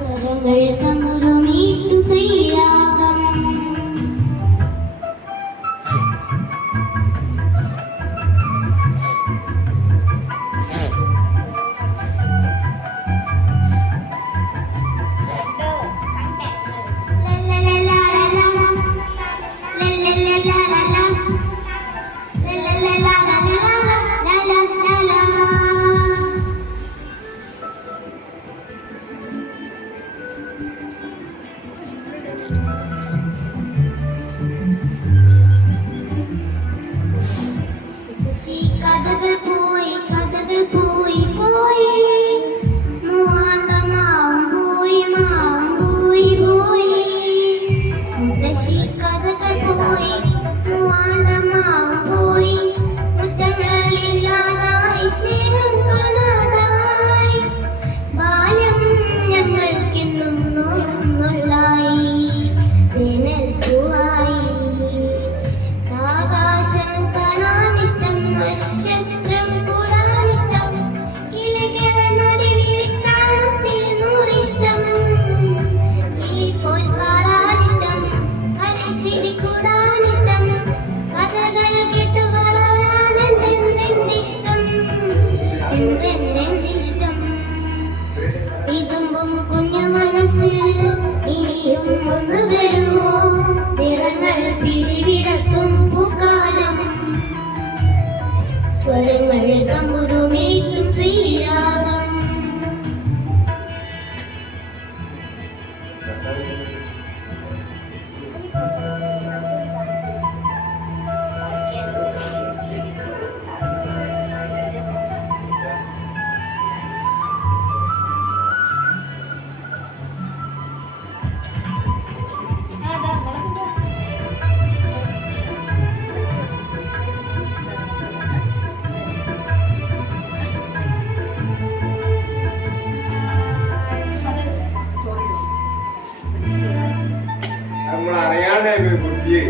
സ്വരങ്ങൾ തമ്പുരുമീട്ടും ശ്രീരാഗം കഥകൾ പോയി പോയി മൂവാണ്ടമാവും പോയി പോയി മുത്തശ്ശി കഥകൾ പോയി മൂവാണ്ടമാവും പോയി മുറ്റങ്ങളില്ലാതായി സ്നേഹം കാണാതായി ബാല്യം ഞങ്ങൾക്കെന്നും നോക്കുന്നുള്ളായി വേനൽ പൂവായി ആകാശം കാണാനിഷ്ടം നക്ഷത്രം കൂടാനിഷ്ടം കിളികളെ വിളിക്കാത്തിരുന്നൂറിഷ്ടം കിളിപ്പോൽ പാറാനിഷ്ടം കളിച്ചിരി കൂടാനിഷ്ടം കഥകൾ കേട്ടു വളരാൻ എന്തെന്തിഷ്ടം എന്തെന്തിഷ്ടം ഇതുമ്പും കുഞ്ഞു മനസ്സ് ഇനിയും ഒന്ന് വരുമോ നിറങ്ങൾ പിടിവിടത്തും പൂക്കാലം സ്വരങ്ങൾ തമ്പുരുമീട്ടും ശ്രീരാഗം നമ്മൾ അറിയാതെ ബുദ്ധി